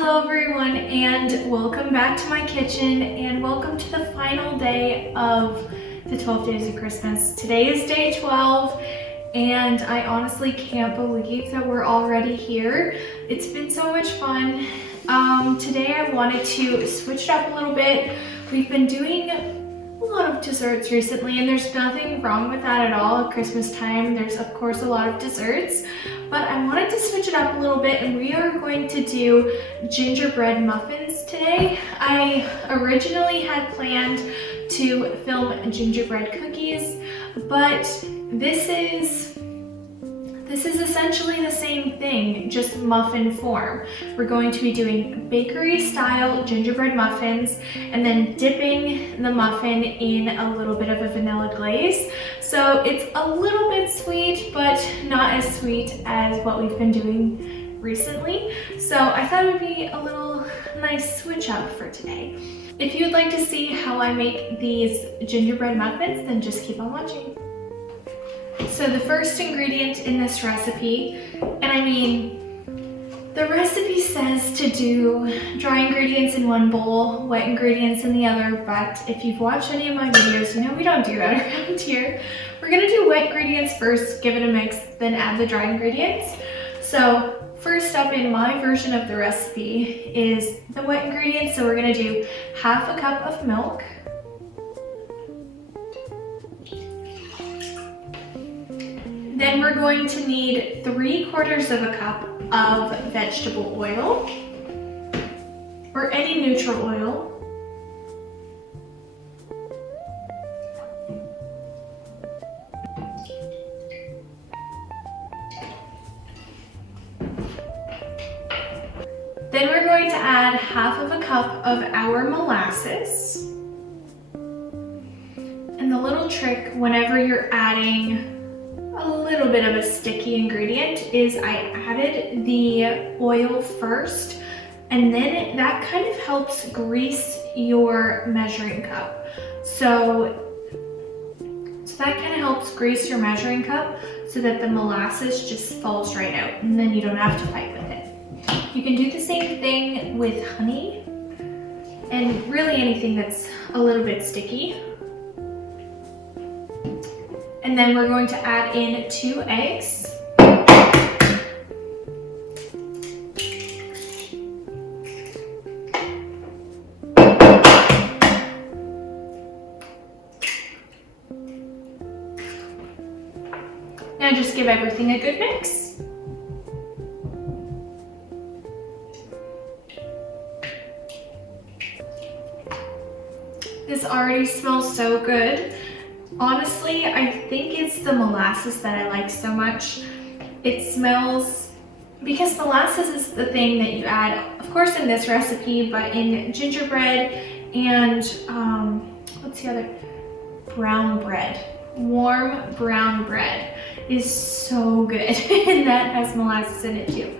Hello everyone, and welcome back to my kitchen, and welcome to the final day of the 12 days of Christmas. Today is day 12, and I honestly can't believe that we're already here. It's been so much fun. Today I wanted to switch it up a little bit. We've been doing a lot of desserts recently, and there's nothing wrong with that at all. At Christmas time, there's of course a lot of desserts, but I wanted to switch it up a little bit, and we are going to do gingerbread muffins today. I originally had planned to film gingerbread cookies, but this is essentially the same thing, just muffin form. We're going to be doing bakery style gingerbread muffins and then dipping the muffin in a little bit of a vanilla glaze. So it's a little bit sweet, but not as sweet as what we've been doing recently. So I thought it would be a little nice switch up for today. If you'd like to see how I make these gingerbread muffins, then just keep on watching. So the first ingredient in this recipe, and I mean, the recipe says to do dry ingredients in one bowl, wet ingredients in the other, but if you've watched any of my videos, you know we don't do that around here. We're gonna do wet ingredients first, give it a mix, then add the dry ingredients. So first up in my version of the recipe is the wet ingredients. So we're gonna do half a cup of milk, then we're going to need 3/4 of a cup of vegetable oil, or any neutral oil. Then we're going to add half of a cup of our molasses. And the little trick whenever you're adding a little bit of a sticky ingredient is I added the oil first, and then that kind of helps grease your measuring cup. So that kind of helps grease your measuring cup so that the molasses just falls right out, and then you don't have to fight with it. You can do the same thing with honey and really anything that's a little bit sticky. And then we're going to add in 2 eggs. Now just give everything a good mix. This already smells so good. Honestly, I think it's the molasses that I like so much. It smells, because molasses is the thing that you add, of course in this recipe, but in gingerbread and, what's the other? Brown bread. Warm brown bread is so good, and that has molasses in it too.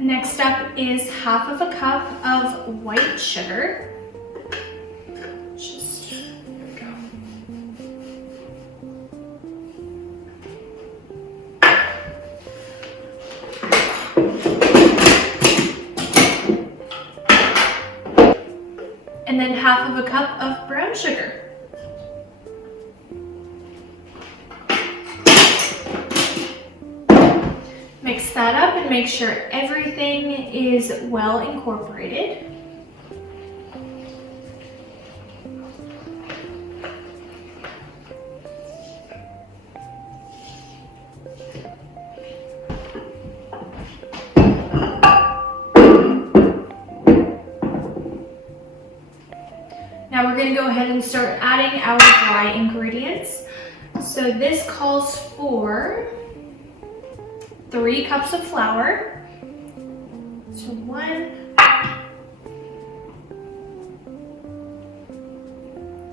Next up is half of a cup of white sugar. And then half of a cup of brown sugar. Mix that up and make sure everything is well incorporated. Now we're going to go ahead and start adding our dry ingredients. So this calls for 3 cups of flour. So 1,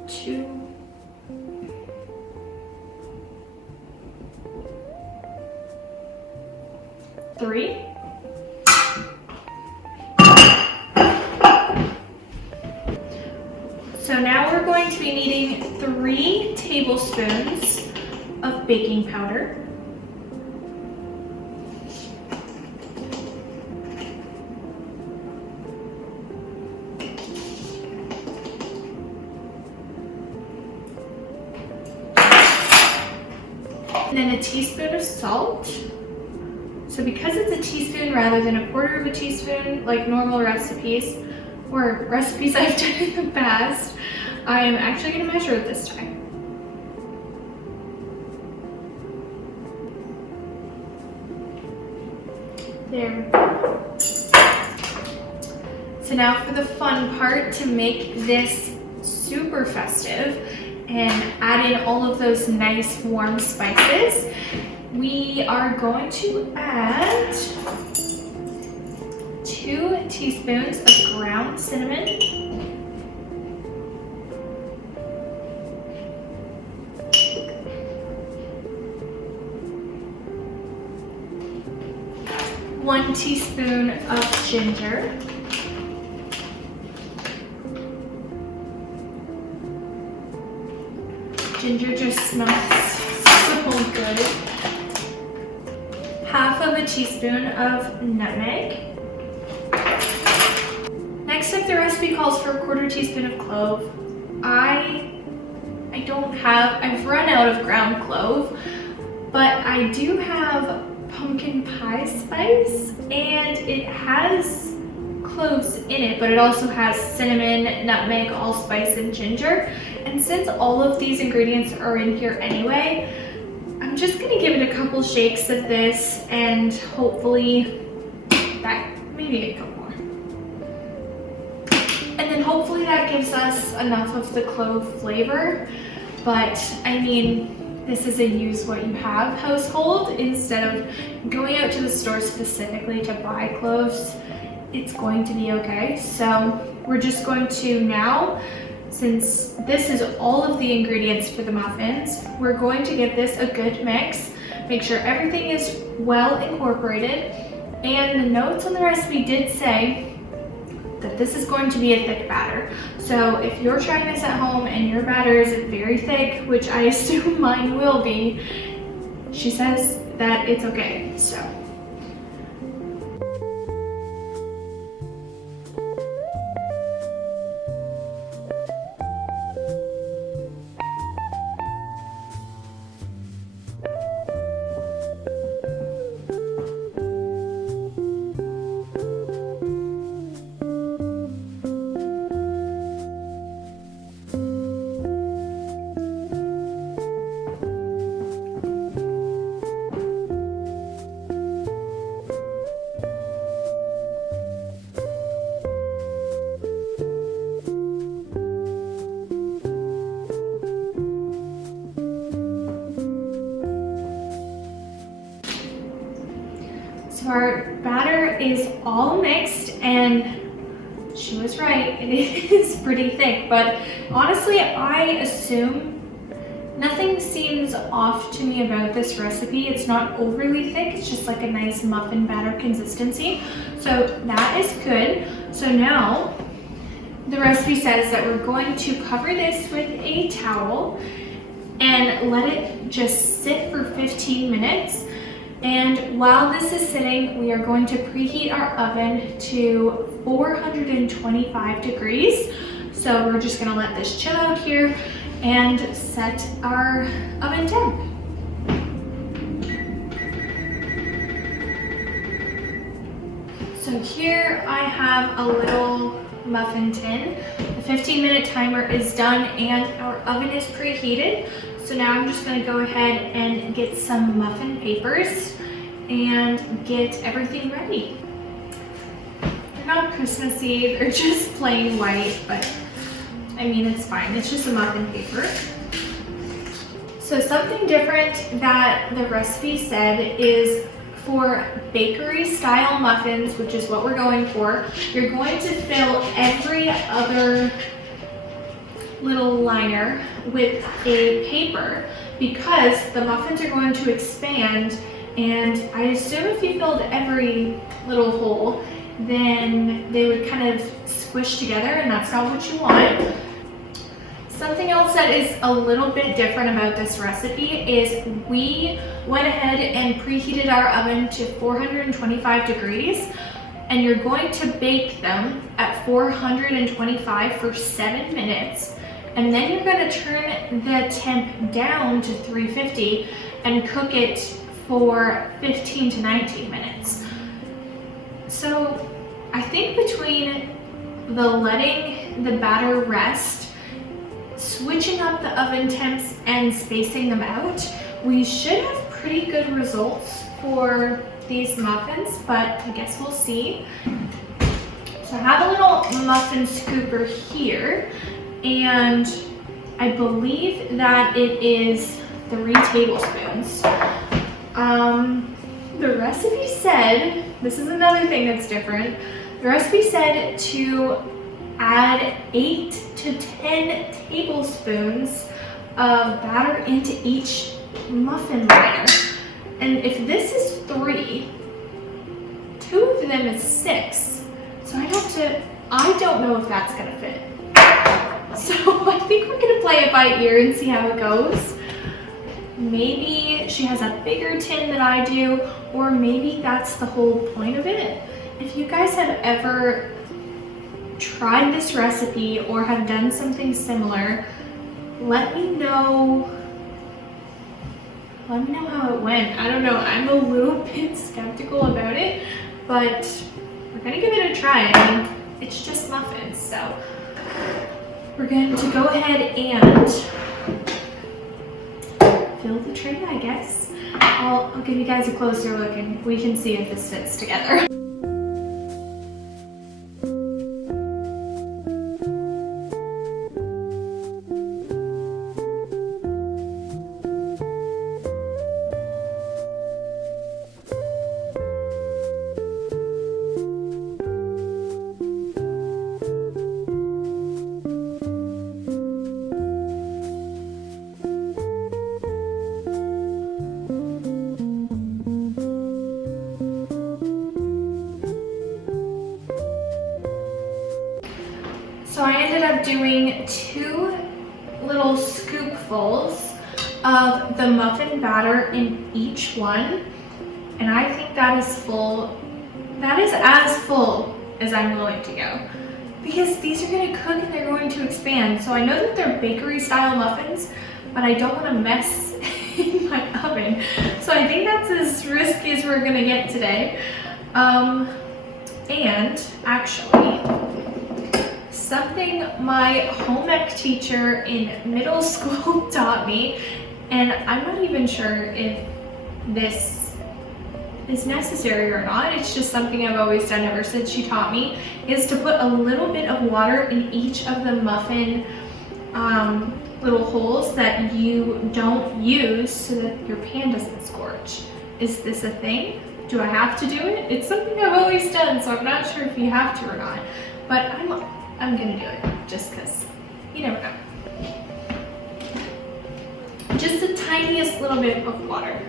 2, 3. So now we're going to be needing 3 tablespoons of baking powder. and then a teaspoon of salt. So because it's a teaspoon rather than a quarter of a teaspoon like normal recipes or recipes I've done in the past, I'm actually going to measure it this time. There. So now for the fun part, to make this super festive and add in all of those nice warm spices, we are going to add 2 teaspoons of ground cinnamon, 1 teaspoon of ginger, ginger just smells so good, half of a teaspoon of nutmeg. Next up, the recipe calls for a quarter teaspoon of clove. I've run out of ground clove, but I do have pumpkin pie spice, and it has cloves in it, but it also has cinnamon, nutmeg, allspice, and ginger. And since all of these ingredients are in here anyway, I'm just gonna give it a couple shakes of this, and hopefully maybe a couple more. And then hopefully that gives us enough of the clove flavor. But I mean, this is a use what you have household. Instead of going out to the store specifically to buy cloves, it's going to be okay. So we're just going to now, since this is all of the ingredients for the muffins, we're going to give this a good mix, make sure everything is well incorporated. And the notes on the recipe did say that this is going to be a thick batter. So if you're trying this at home and your batter is very thick, which I assume mine will be, she says that it's okay. So our batter is all mixed, and she was right, it is pretty thick, but honestly I assume nothing seems off to me about this recipe. It's not overly thick, it's just like a nice muffin batter consistency, so that is good. So now the recipe says that we're going to cover this with a towel and let it just sit for 15 minutes. And while this is sitting, we are going to preheat our oven to 425 degrees. So we're just gonna let this chill out here and set our oven temp. So here I have a little muffin tin. The 15-minute timer is done and our oven is preheated. So now I'm just going to go ahead and get some muffin papers and get everything ready. They're not Christmassy, they're just plain white, but I mean, it's fine. It's just a muffin paper. So something different that the recipe said is for bakery style muffins, which is what we're going for, you're going to fill every other little liner with a paper because the muffins are going to expand, and I assume if you filled every little hole, then they would kind of squish together, and that's not what you want. Something else that is a little bit different about this recipe is we went ahead and preheated our oven to 425 degrees, and you're going to bake them at 425 for 7 minutes. And then you're going to turn the temp down to 350, and cook it for 15 to 19 minutes. So I think between the letting the batter rest, switching up the oven temps, and spacing them out, we should have pretty good results for these muffins, but I guess we'll see. So I have a little muffin scooper here, and I believe that it is 3 tablespoons. The recipe said, this is another thing that's different, the recipe said to add 8 to 10 tablespoons of batter into each muffin liner. And if this is 3, 2 of them is 6. So I don't know if that's gonna fit. So I think we're gonna play it by ear and see how it goes. Maybe she has a bigger tin than I do, or maybe that's the whole point of it. If you guys have ever tried this recipe or have done something similar, let me know how it went. I don't know, I'm a little bit skeptical about it, but we're gonna give it a try. I mean, it's just muffins, so we're going to go ahead and fill the tray, I guess. I'll give you guys a closer look and we can see if this fits together. So I ended up doing 2 little scoopfuls of the muffin batter in each one, and I think that is full. That is as full as I'm willing to go, because these are going to cook and they're going to expand. So I know that they're bakery style muffins, but I don't want to mess in my oven. So I think that's as risky as we're going to get today. And actually, something my home ec teacher in middle school taught me, and I'm not even sure if this is necessary or not, it's just something I've always done ever since she taught me, is to put a little bit of water in each of the muffin little holes that you don't use so that your pan doesn't scorch. Is this a thing? Do I have to do it? It's something I've always done, so I'm not sure if you have to or not, but I'm gonna do it just because you never know. Just the tiniest little bit of water.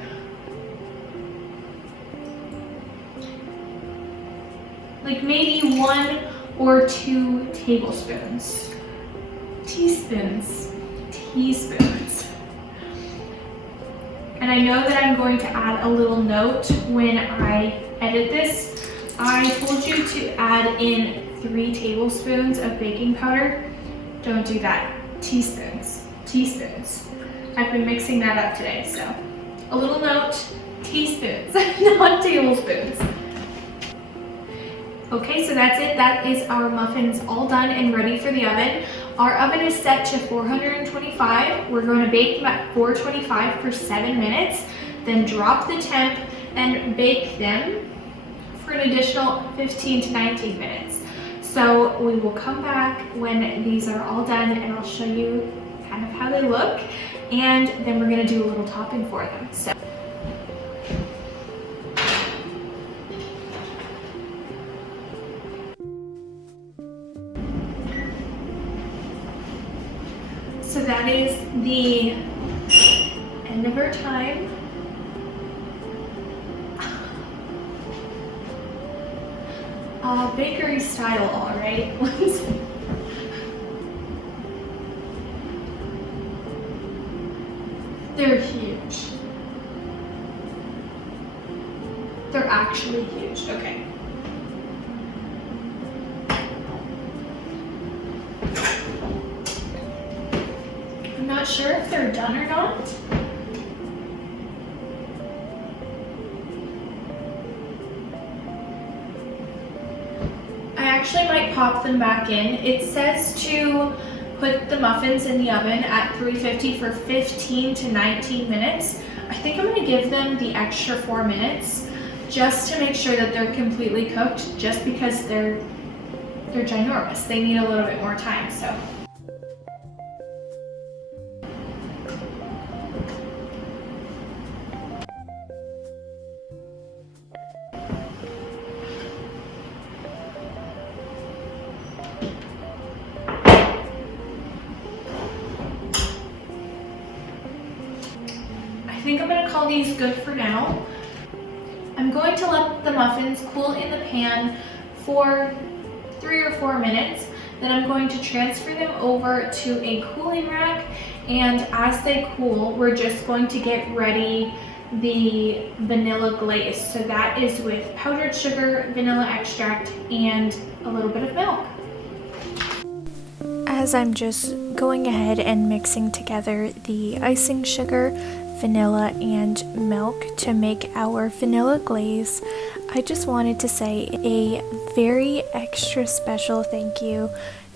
Like maybe 1 or 2 tablespoons. Teaspoons. And I know that I'm going to add a little note when I edit this. I told you to add in 3 tablespoons of baking powder. Don't do that. Teaspoons. I've been mixing that up today, so a little note, teaspoons, not tablespoons. Okay, so that's it. That is our muffins all done and ready for the oven. Our oven is set to 425. We're going to bake them at 425 for 7 minutes, then drop the temp and bake them for an additional 15 to 19 minutes. So we will come back when these are all done and I'll show you kind of how they look, and then we're going to do a little topping for them. So that is the end of our time. Bakery style, all right. They're huge. They're actually huge. Okay. I'm not sure if they're done or not. actually might pop them back in. It says to put the muffins in the oven at 350 for 15 to 19 minutes. I think I'm gonna give them the extra 4 minutes just to make sure that they're completely cooked, just because they're ginormous. They need a little bit more time, so. I think I'm gonna call these good for now. I'm going to let the muffins cool in the pan for 3 or 4 minutes. Then I'm going to transfer them over to a cooling rack, and as they cool, we're just going to get ready the vanilla glaze. So that is with powdered sugar, vanilla extract, and a little bit of milk. As I'm just going ahead and mixing together the icing sugar, vanilla, and milk to make our vanilla glaze, I just wanted to say a very extra special thank you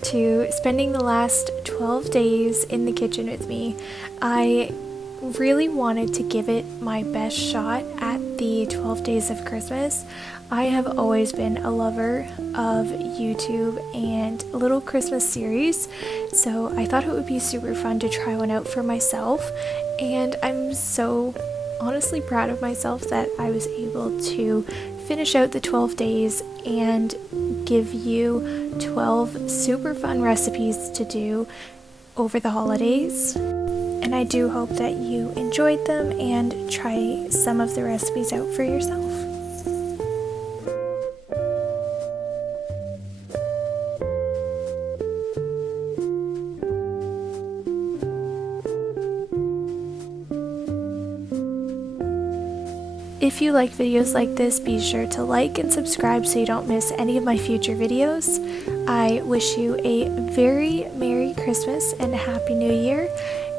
to spending the last 12 days in the kitchen with me. I really wanted to give it my best shot at the 12 days of Christmas. I have always been a lover of YouTube and little Christmas series, so I thought it would be super fun to try one out for myself, and I'm so honestly proud of myself that I was able to finish out the 12 days and give you 12 super fun recipes to do over the holidays. And I do hope that you enjoyed them and try some of the recipes out for yourself. If you like videos like this, be sure to like and subscribe so you don't miss any of my future videos. I wish you a very Merry Christmas and a Happy New Year,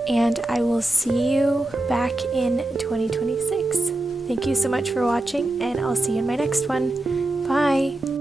and I will see you back in 2026. Thank you so much for watching, and I'll see you in my next one. Bye!